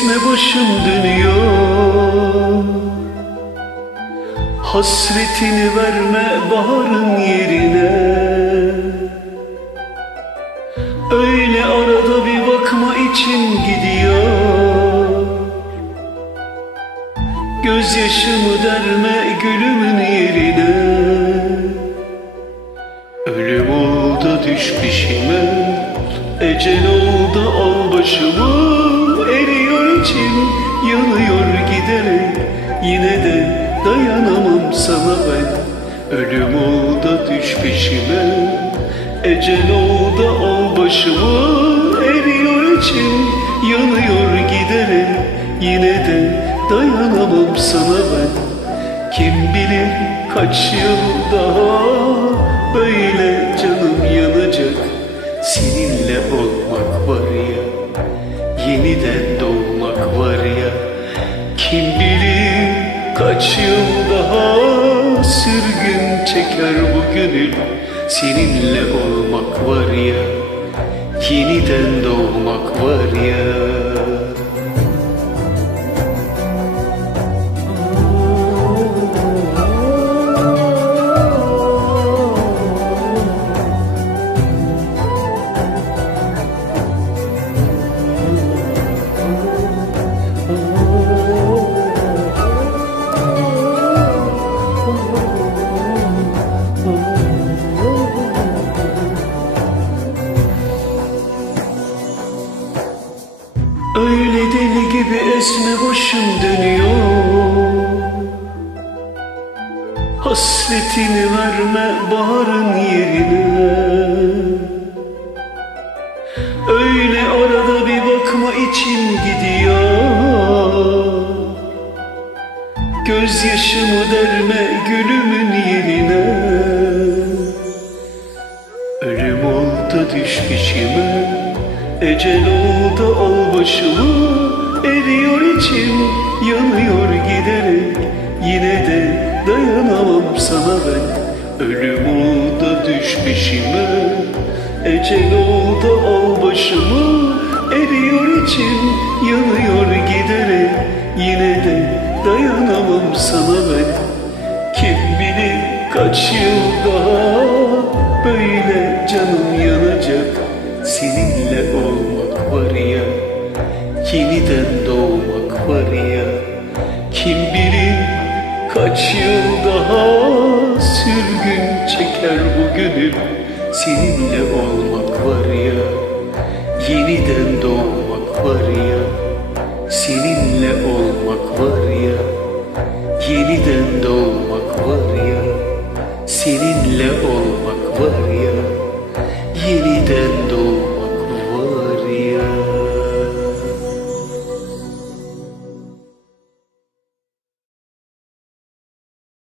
esme başım dönüyor. Hasretini verme baharın yerine. Öyle arada bir bakma için gidiyor. Gözyaşımı derme gülümün yerine. Ölüm oldu düş peşime, ecel oldu al başımı. Eriyor içim, yanıyor giderek, yine de dayanamam sana ben. Ölüm oldu düş peşime, ecel oldu al başımı. Eriyor içim, yanıyor giderek, yine de dayanamam sana ben. Kim bilir kaç yıl daha böyle canım yanacak. Seninle olmak var ya, yeniden doğmak var ya. Kim bilir kaç yıl daha sürgün çeker bu gönül. Seninle olmak var ya, yeniden doğmak var ya. Öyle deli gibi esme başım dönüyor. Hasretini verme baharın yerine. Öyle arada bir bakma için gidiyor. Gözyaşımı derme gülümün yerine. Ölüm oldu düş peşime, ecel oldu al başımı. Eriyor içim, yanıyor giderek, yine de dayanamam sana ben. Ölüm oldu düş peşime, ecel oldu al başımı. Eriyor içim, yanıyor giderek, yine de dayanamam sana ben. Kim bilir kaç yıl daha böyle canım yanacak. Seninle olmak var ya, yeniden doğmak var ya. Kim bilir kaç yıl daha sürgün çeker bu gönül. Seninle olmak var ya, yeniden doğmak var ya. Seninle olmak var ya, yeniden doğmak var ya. Seninle olmak